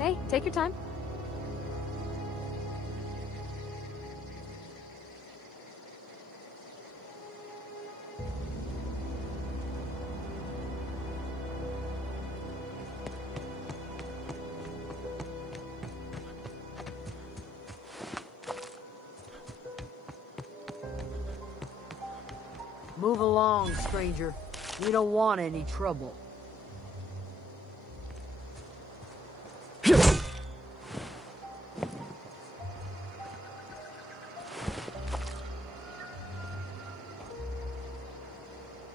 Hey, take your time. Move along, stranger. We don't want any trouble.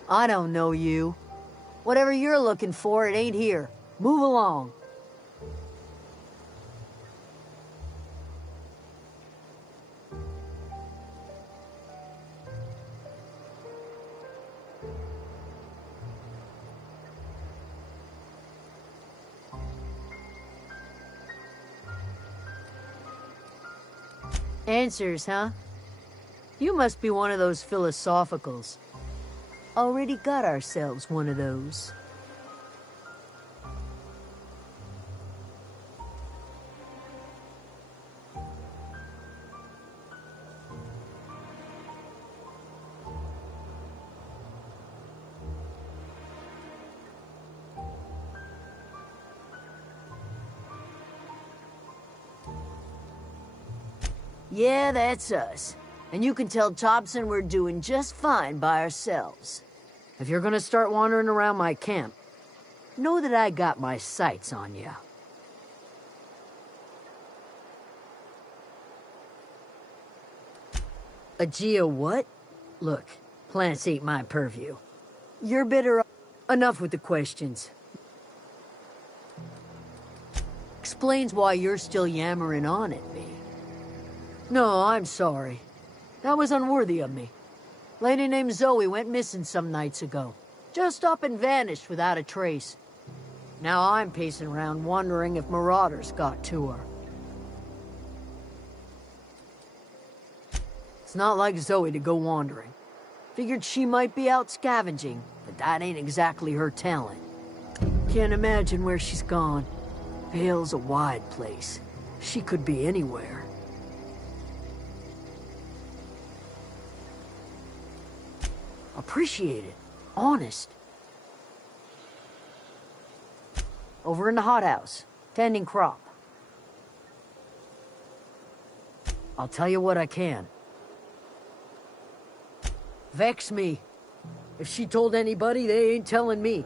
I don't know you. Whatever you're looking for, it ain't here. Move along. Answers, huh? You must be one of those philosophicals. Already got ourselves one of those. Yeah, that's us. And you can tell Thompson we're doing just fine by ourselves. If you're gonna start wandering around my camp, know that I got my sights on you. A geo what? Look, plants ain't my purview. You're better off. Enough with the questions. Explains why you're still yammering on at me. No, I'm sorry. That was unworthy of me. Lady named Zoe went missing some nights ago. Just up and vanished without a trace. Now I'm pacing around wondering if marauders got to her. It's not like Zoe to go wandering. Figured she might be out scavenging, but that ain't exactly her talent. Can't imagine where she's gone. Vale's a wide place. She could be anywhere. Appreciate it. Honest. Over in the hothouse, tending crop. I'll tell you what I can. Vex me. If she told anybody, they ain't telling me.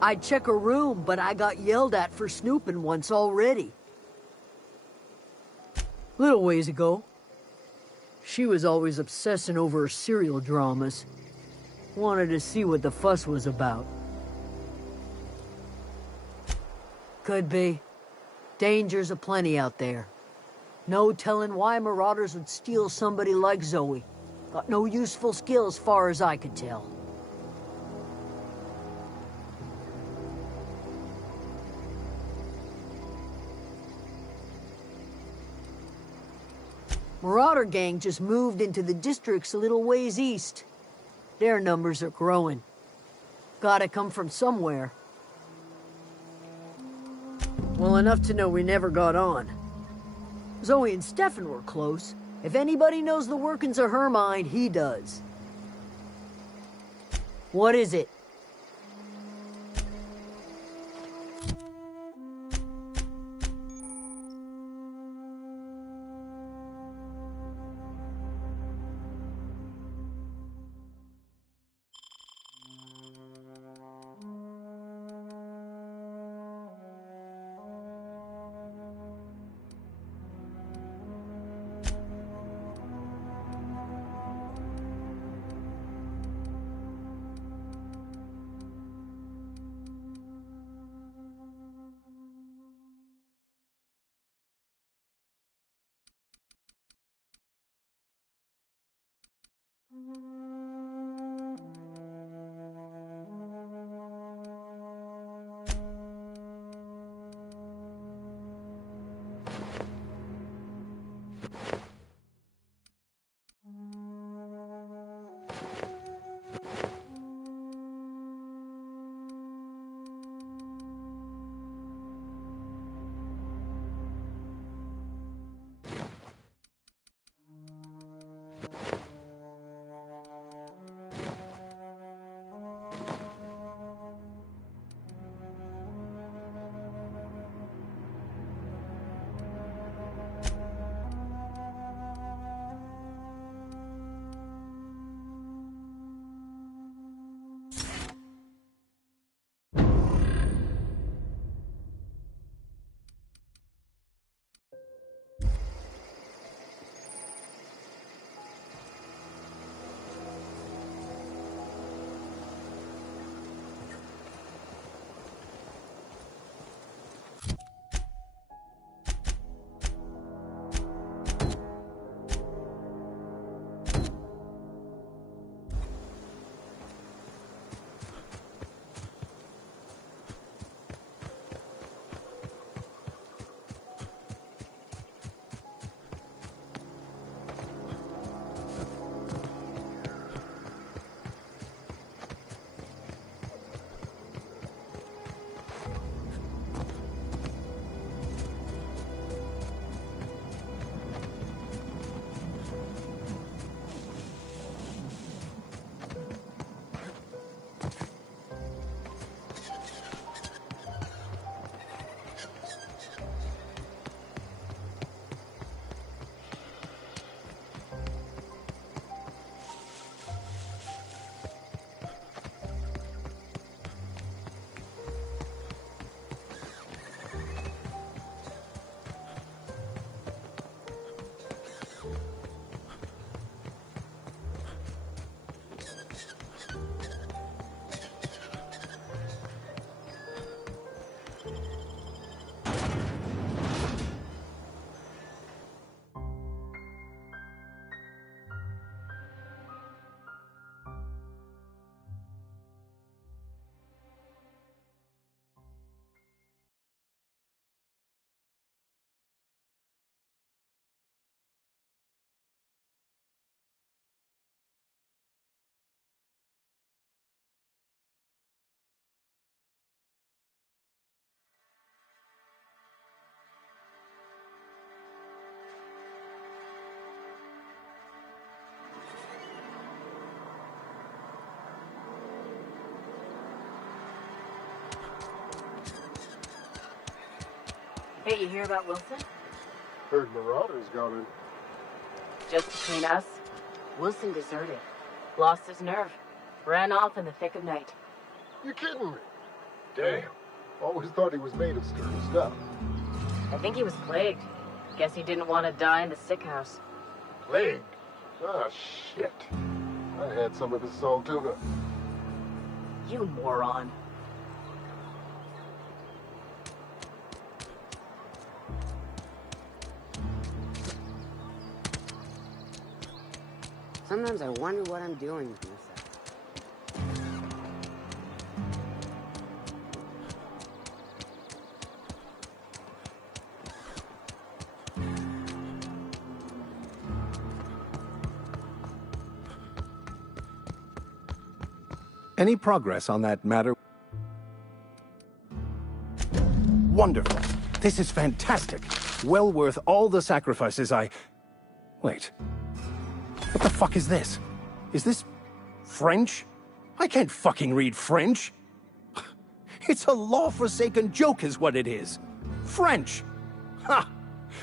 I'd check her room, but I got yelled at for snooping once already. Little ways ago. She was always obsessing over her serial dramas. Wanted to see what the fuss was about. Could be. Dangers aplenty out there. No telling why marauders would steal somebody like Zoe. Got no useful skill as far as I could tell. Marauder gang just moved into the districts a little ways east. Their numbers are growing. Gotta come from somewhere. Well, enough to know we never got on. Zoe and Stefan were close. If anybody knows the workings of her mind, he does. What is it? Hey, you hear about Wilson? Heard Marauders got in. Just between us, Wilson deserted. Lost his nerve. Ran off in the thick of night. You're kidding me? Damn. Always thought he was made of sturdy stuff. I think he was plagued. Guess he didn't want to die in the sick house. Plague? Ah, shit. I had some of his salt tuna. You moron. Sometimes I wonder what I'm doing with myself. Any progress on that matter? Wonderful. This is fantastic. Well worth all the sacrifices I... Wait. What the fuck is this? Is this... French? I can't fucking read French. It's a law-forsaken joke is what it is. French! Ha!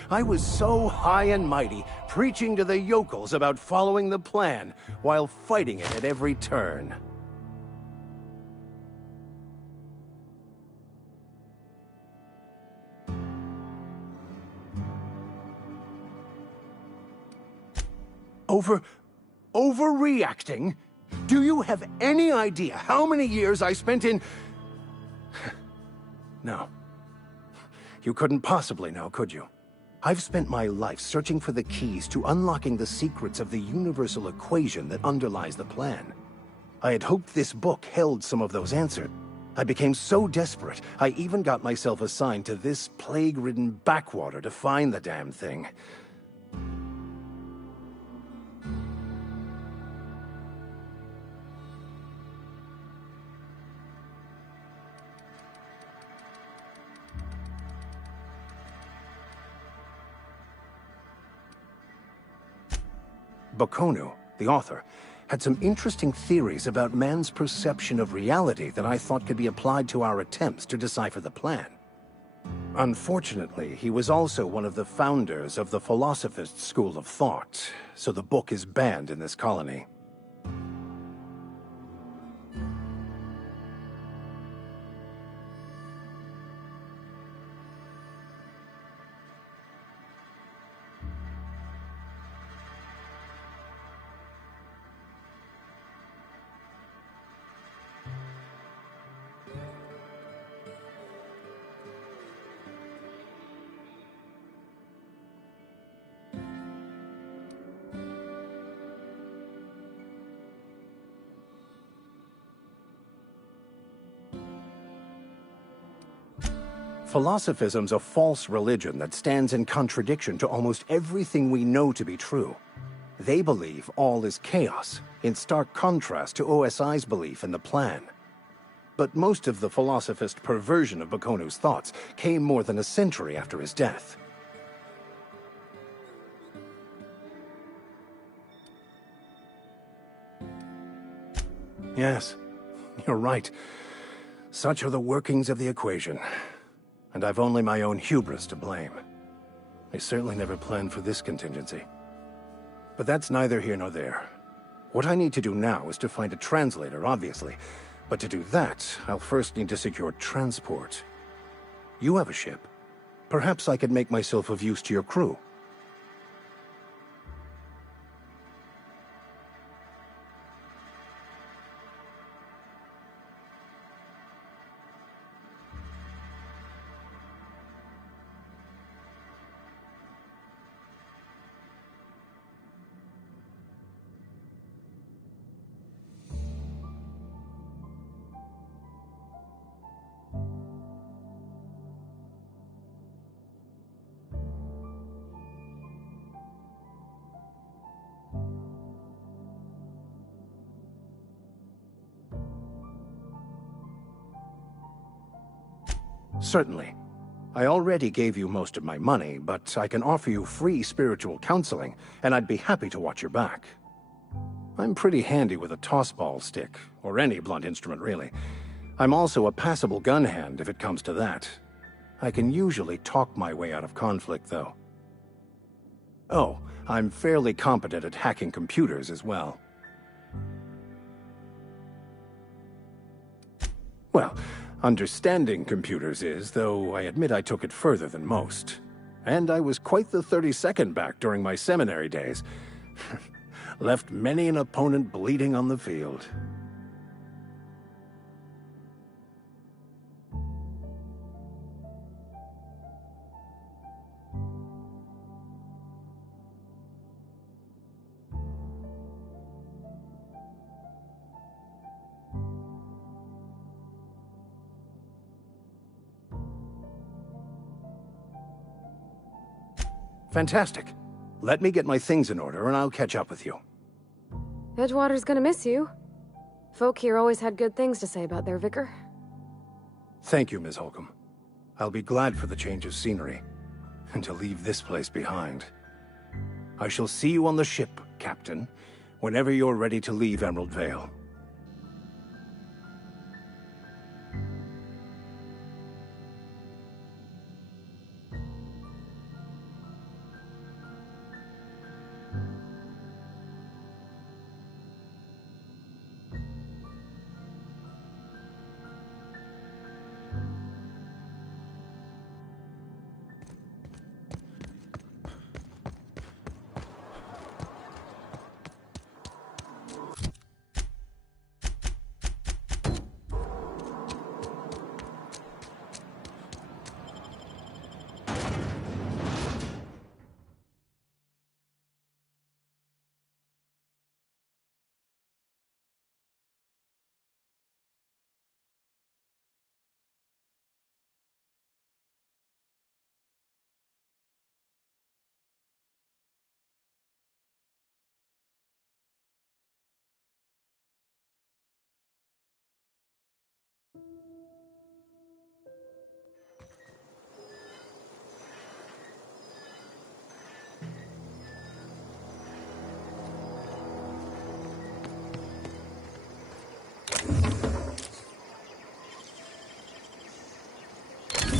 I was so high and mighty, preaching to the yokels about following the plan, while fighting it at every turn. Overreacting? Do you have any idea how many years I spent in... No. You couldn't possibly know, could you? I've spent my life searching for the keys to unlocking the secrets of the universal equation that underlies the plan. I had hoped this book held some of those answers. I became so desperate, I even got myself assigned to this plague-ridden backwater to find the damn thing. Baconu, the author, had some interesting theories about man's perception of reality that I thought could be applied to our attempts to decipher the plan. Unfortunately, he was also one of the founders of the Philosophist school of thought, so the book is banned in this colony. Philosophism's a false religion that stands in contradiction to almost everything we know to be true. They believe all is chaos, in stark contrast to OSI's belief in the plan. But most of the philosophist perversion of Bakonu's thoughts came more than a century after his death. Yes, you're right. Such are the workings of the equation. And I've only my own hubris to blame. I certainly never planned for this contingency. But that's neither here nor there. What I need to do now is to find a translator, obviously. But to do that, I'll first need to secure transport. You have a ship. Perhaps I could make myself of use to your crew. Certainly. I already gave you most of my money, but I can offer you free spiritual counseling, and I'd be happy to watch your back. I'm pretty handy with a tossball stick, or any blunt instrument really. I'm also a passable gun hand if it comes to that. I can usually talk my way out of conflict, though. Oh, I'm fairly competent at hacking computers as well. Well, understanding computers is, though I admit I took it further than most. And I was quite the 32nd back during my seminary days. Left many an opponent bleeding on the field. Fantastic. Let me get my things in order and I'll catch up with you. Edgewater's gonna miss you. Folk here always had good things to say about their vicar. Thank you, Ms. Holcomb. I'll be glad for the change of scenery, and to leave this place behind. I shall see you on the ship, Captain, whenever you're ready to leave Emerald Vale.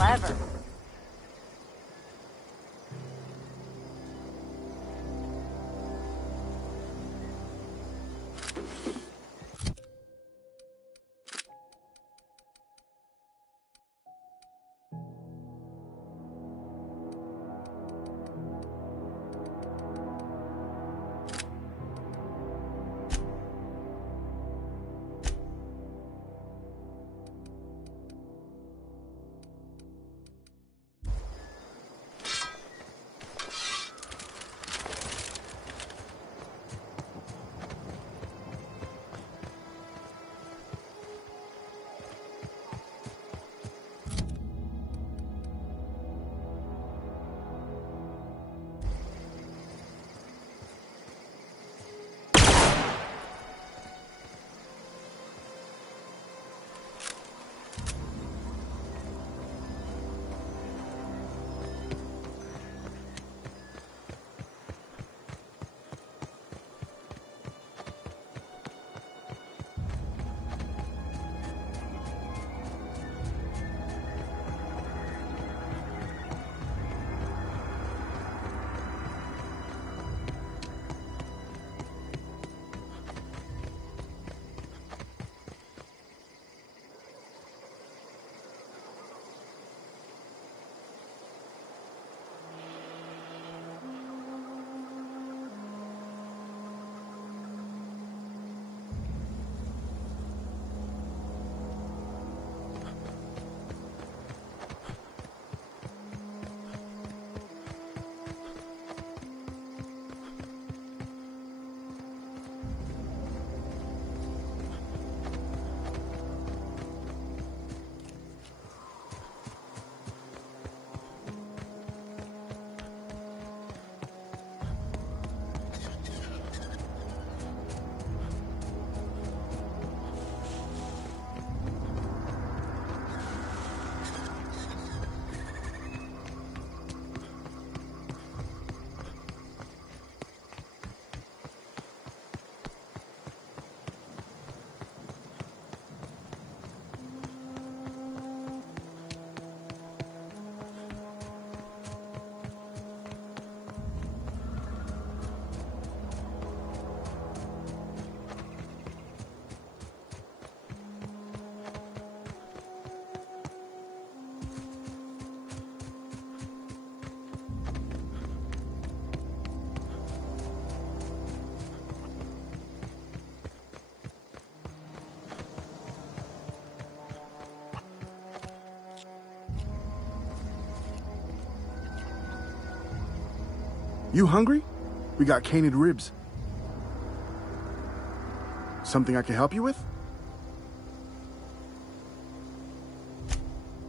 Clever. You hungry? We got canid ribs. Something I can help you with?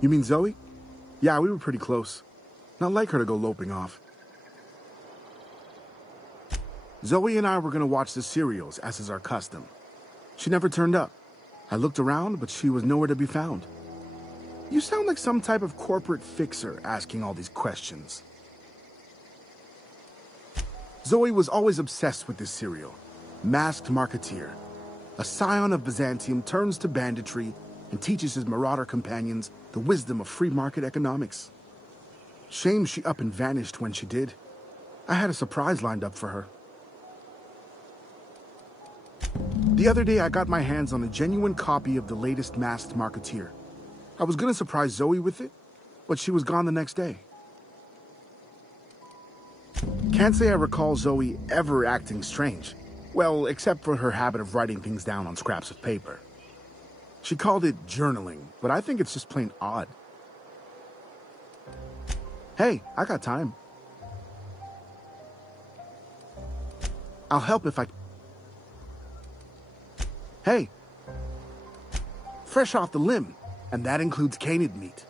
You mean Zoe? Yeah, we were pretty close. Not like her to go loping off. Zoe and I were gonna watch the serials, as is our custom. She never turned up. I looked around, but she was nowhere to be found. You sound like some type of corporate fixer asking all these questions. Zoe was always obsessed with this serial. Masked Marketeer. A scion of Byzantium turns to banditry and teaches his marauder companions the wisdom of free market economics. Shame she up and vanished when she did. I had a surprise lined up for her. The other day I got my hands on a genuine copy of the latest Masked Marketeer. I was gonna surprise Zoe with it, but she was gone the next day. Can't say I recall Zoe ever acting strange. Well, except for her habit of writing things down on scraps of paper. She called it journaling, but I think it's just plain odd. Hey, I got time. I'll help if I... Hey! Fresh off the limb, and that includes canid meat.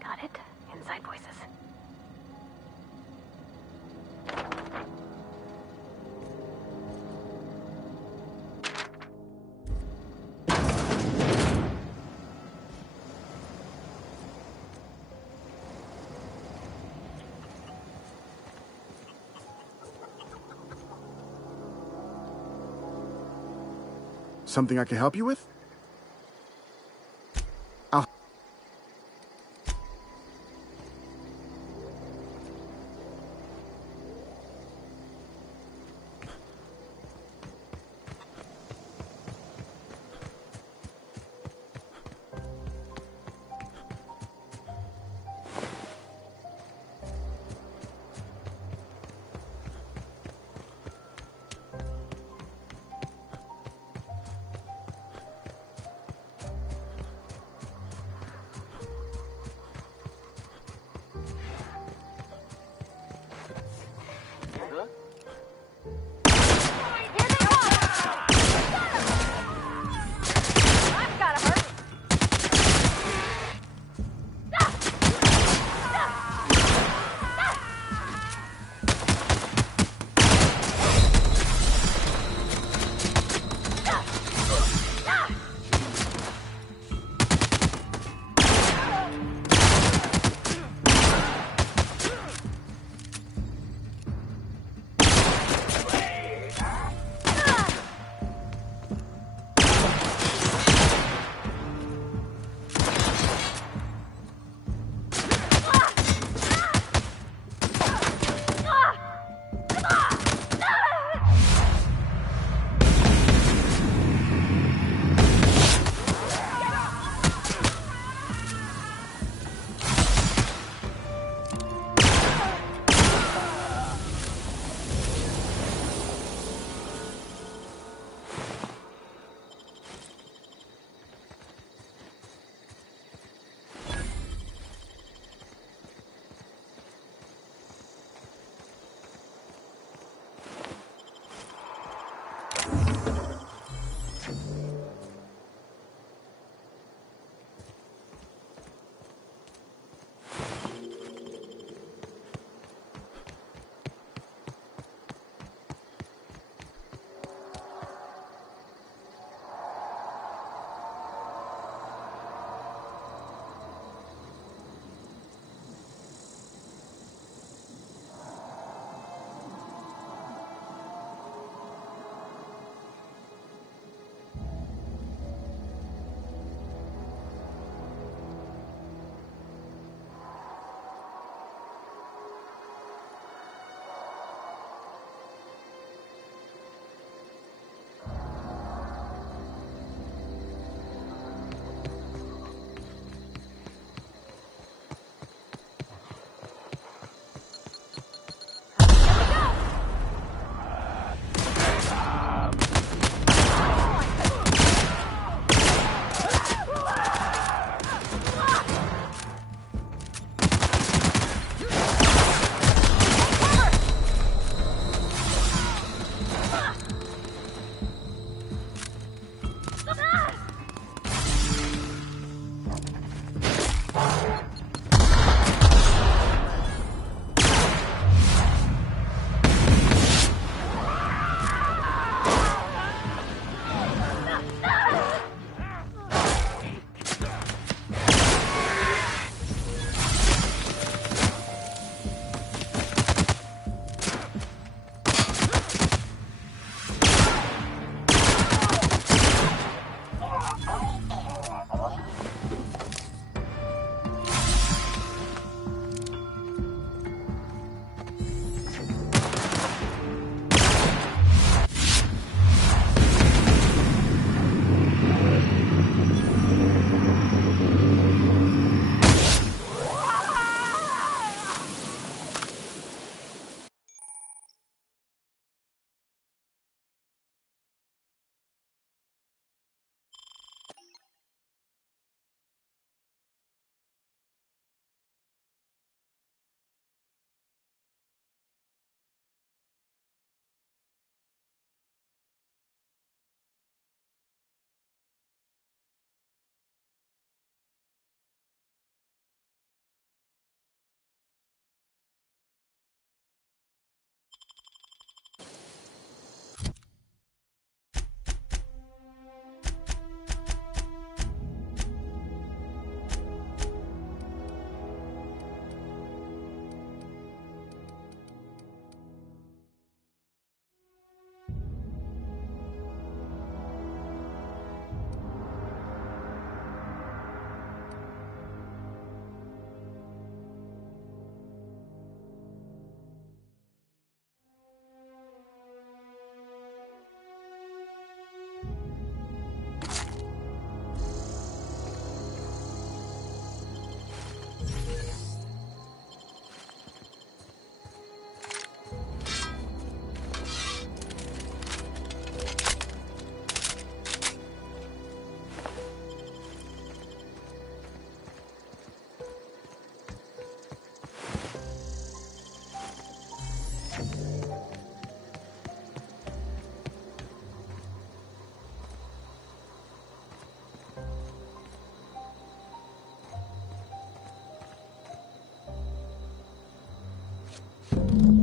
Got it. Inside voices. Something I can help you with? I'll...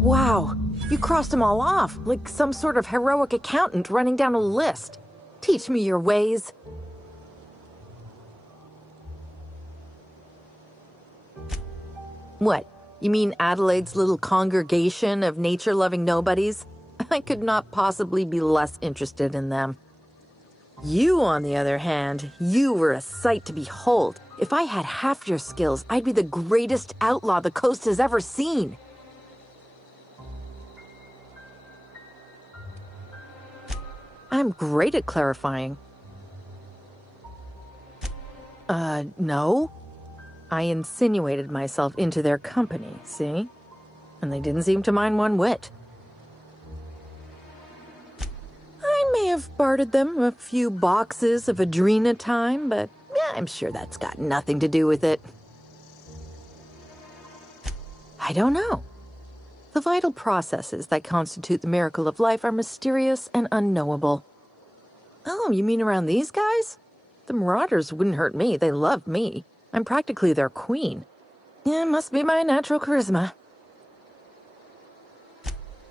Wow, you crossed them all off, like some sort of heroic accountant running down a list. Teach me your ways. What? You mean Adelaide's little congregation of nature-loving nobodies? I could not possibly be less interested in them. You, on the other hand, you were a sight to behold. If I had half your skills, I'd be the greatest outlaw the coast has ever seen. I'm great at clarifying. No. I insinuated myself into their company, see? And they didn't seem to mind one whit. I may have bartered them a few boxes of Adrena time, but yeah, I'm sure that's got nothing to do with it. I don't know. The vital processes that constitute the miracle of life are mysterious and unknowable. Oh, you mean around these guys? The Marauders wouldn't hurt me. They love me. I'm practically their queen. Yeah, must be my natural charisma.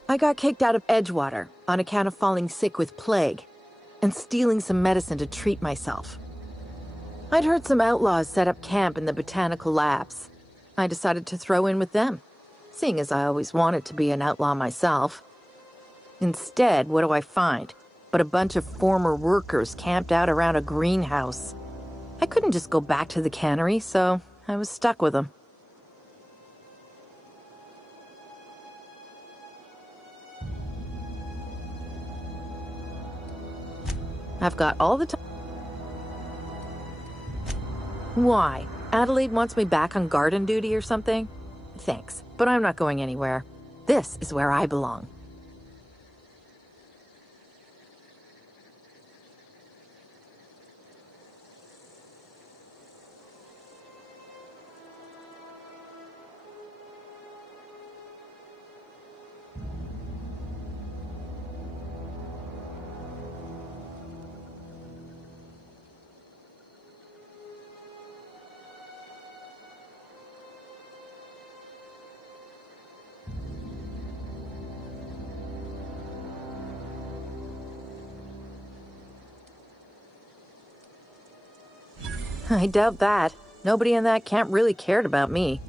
I got kicked out of Edgewater on account of falling sick with plague and stealing some medicine to treat myself. I'd heard some outlaws set up camp in the botanical labs. I decided to throw in with them, seeing as I always wanted to be an outlaw myself. Instead, what do I find? But a bunch of former workers camped out around a greenhouse. I couldn't just go back to the cannery, so I was stuck with them. I've got all the time. Why? Adelaide wants me back on garden duty or something? Thanks, but I'm not going anywhere. This is where I belong. I doubt that. Nobody in that camp really cared about me.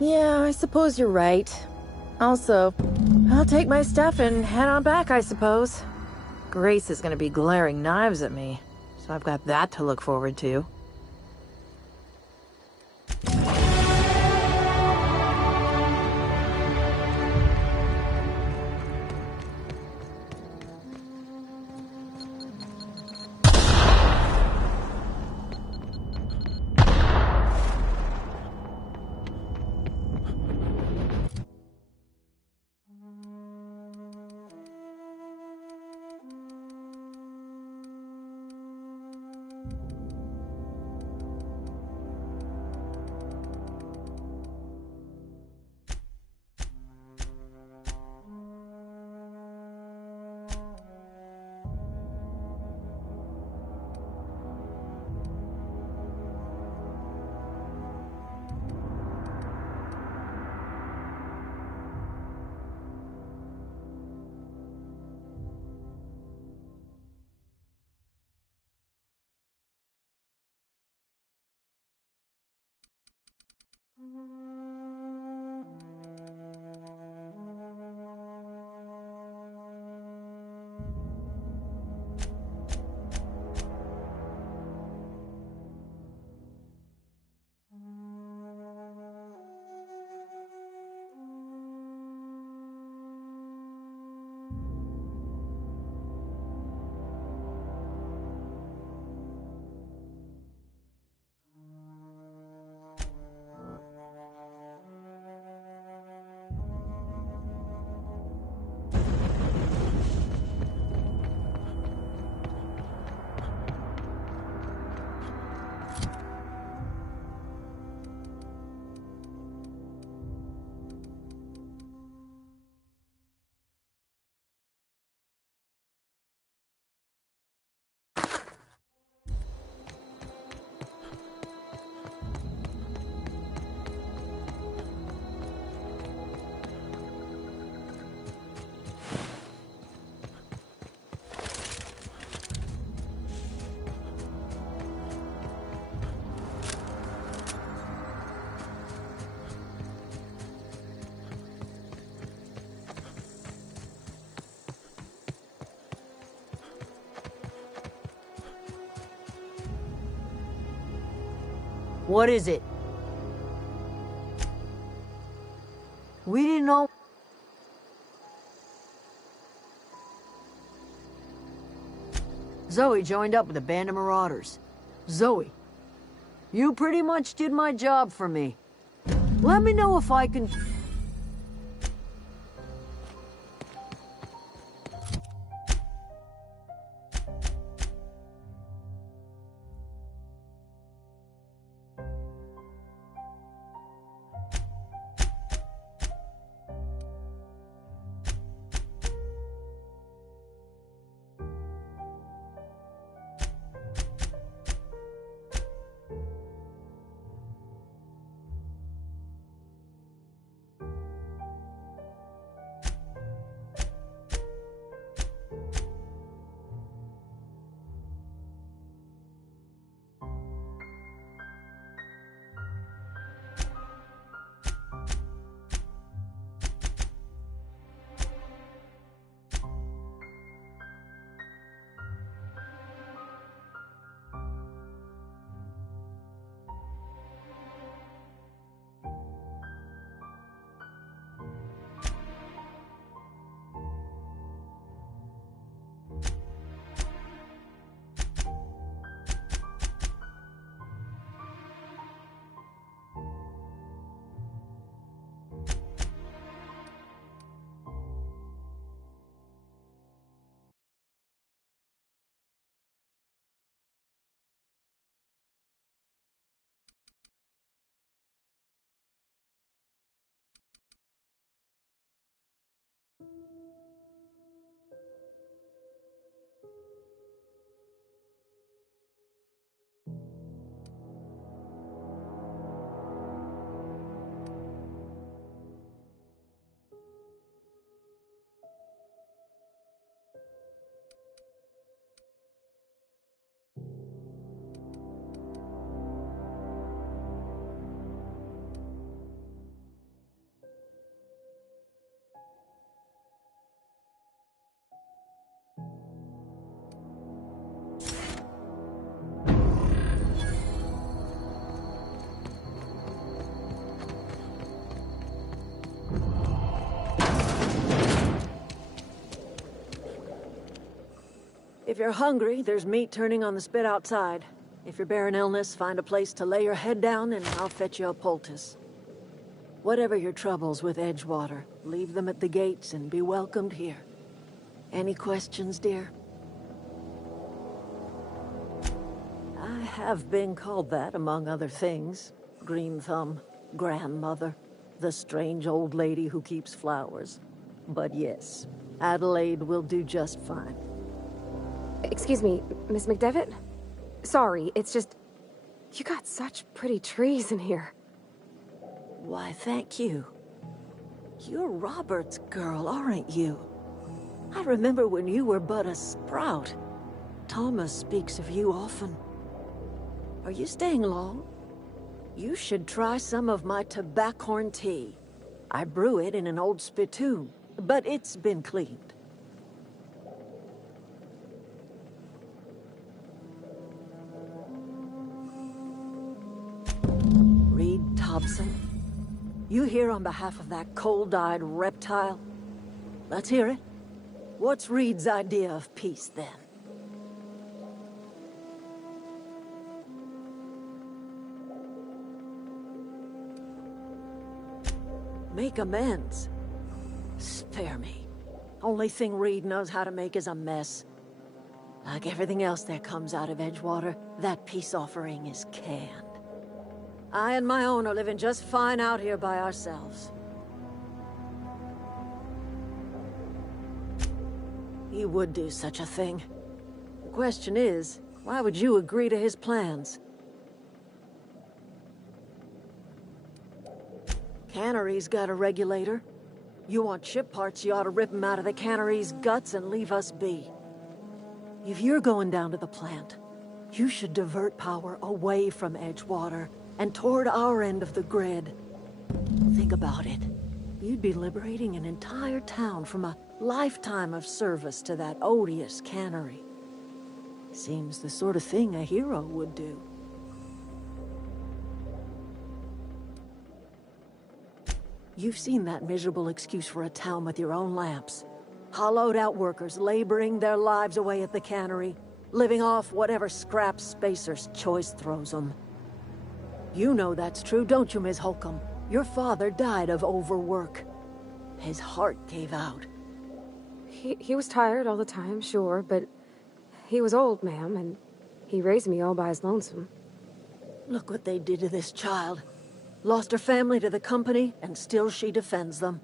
Yeah, I suppose you're right. Also, I'll take my stuff and head on back, I suppose. Grace is gonna be glaring knives at me, so I've got that to look forward to. What is it? We didn't know... Zoe joined up with a band of marauders. Zoe, you pretty much did my job for me. Let me know if I can... If you're hungry, there's meat turning on the spit outside. If you're bearing illness, find a place to lay your head down and I'll fetch you a poultice. Whatever your troubles with Edgewater, leave them at the gates and be welcomed here. Any questions, dear? I have been called that, among other things. Green Thumb, grandmother, the strange old lady who keeps flowers. But yes, Adelaide will do just fine. Excuse me, Miss McDevitt? Sorry, it's just... You got such pretty trees in here. Why, thank you. You're Robert's girl, aren't you? I remember when you were but a sprout. Thomas speaks of you often. Are you staying long? You should try some of my tobaccorn tea. I brew it in an old spittoon, but it's been cleaned. Hobson, you here on behalf of that cold-eyed reptile? Let's hear it. What's Reed's idea of peace, then? Make amends? Spare me. Only thing Reed knows how to make is a mess. Like everything else that comes out of Edgewater, that peace offering is canned. I and my own are living just fine out here by ourselves. He would do such a thing. The question is, why would you agree to his plans? Cannery's got a regulator. You want ship parts, you ought to rip them out of the cannery's guts and leave us be. If you're going down to the plant, you should divert power away from Edgewater and toward our end of the grid. Think about it. You'd be liberating an entire town from a lifetime of service to that odious cannery. Seems the sort of thing a hero would do. You've seen that miserable excuse for a town with your own lamps. Hollowed out workers laboring their lives away at the cannery, living off whatever scraps Spacer's Choice throws them. You know that's true, don't you, Ms. Holcomb? Your father died of overwork. His heart gave out. He was tired all the time, sure, but he was old, ma'am, and he raised me all by his lonesome. Look what they did to this child. Lost her family to the company, and still she defends them.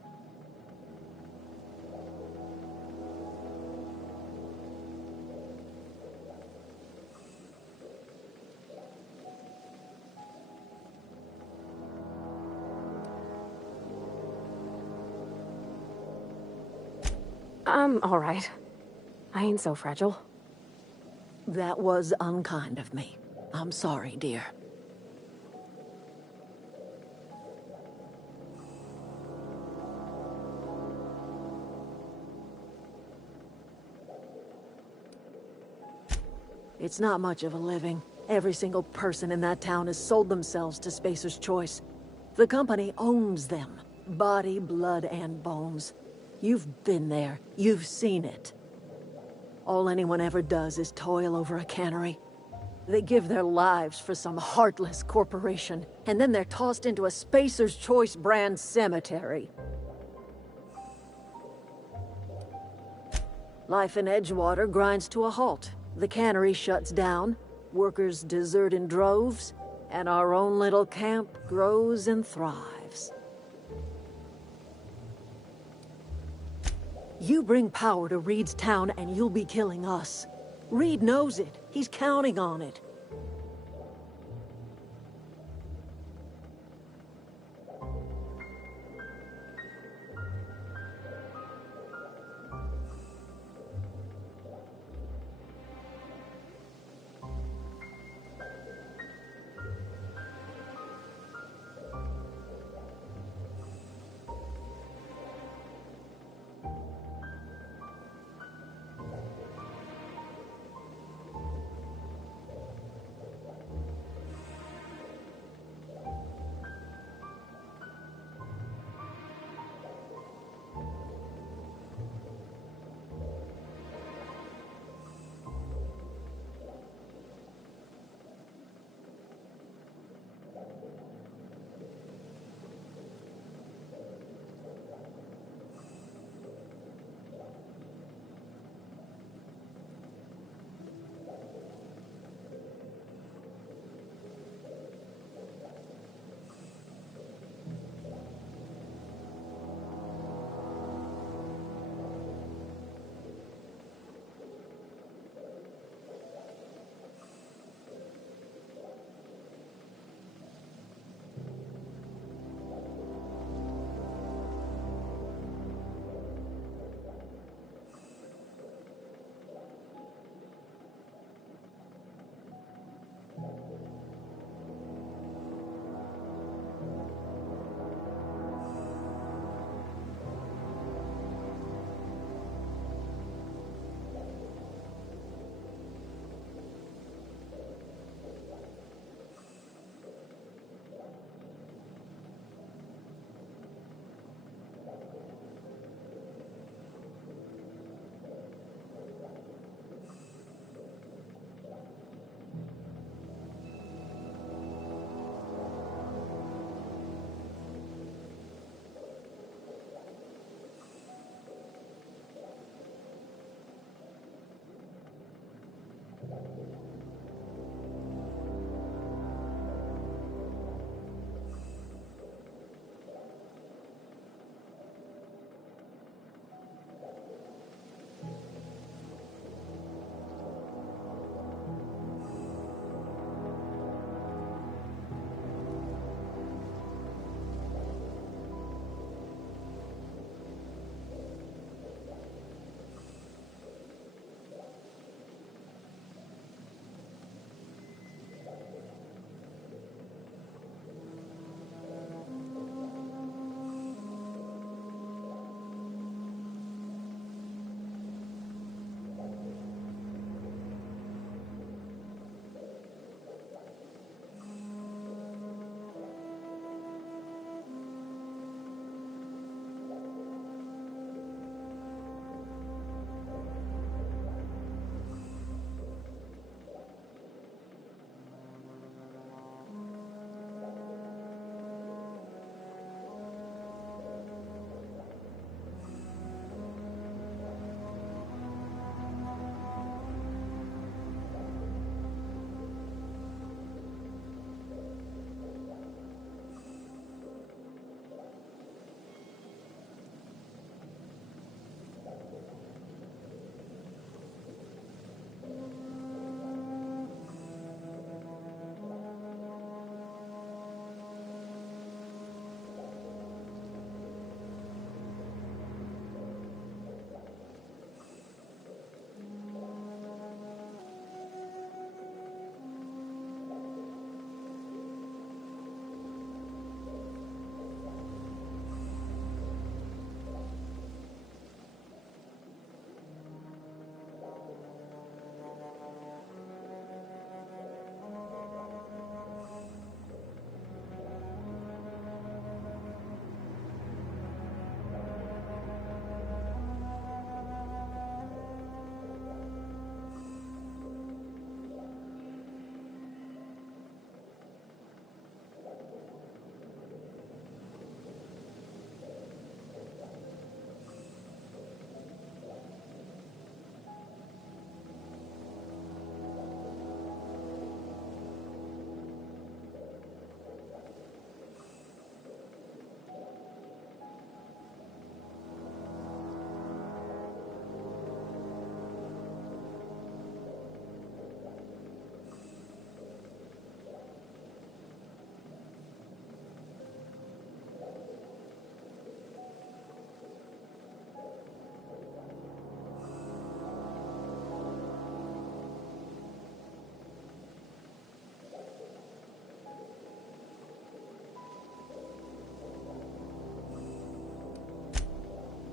I'm all right. I ain't so fragile. That was unkind of me. I'm sorry, dear. It's not much of a living. Every single person in that town has sold themselves to Spacer's Choice. The company owns them. Body, blood, and bones. You've been there. You've seen it. All anyone ever does is toil over a cannery. They give their lives for some heartless corporation, and then they're tossed into a Spacer's Choice brand cemetery. Life in Edgewater grinds to a halt. The cannery shuts down, workers desert in droves, and our own little camp grows and thrives. You bring power to Reed's town and you'll be killing us. Reed knows it. He's counting on it.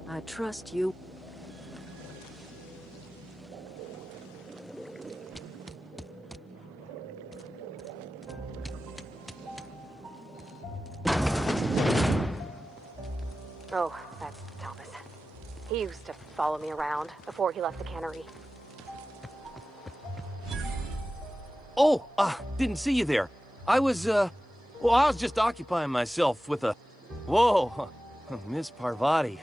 I trust you. Oh, that's Thomas. He used to follow me around before he left the cannery. Oh, didn't see you there. I was just occupying myself with a... Whoa, Miss Parvati.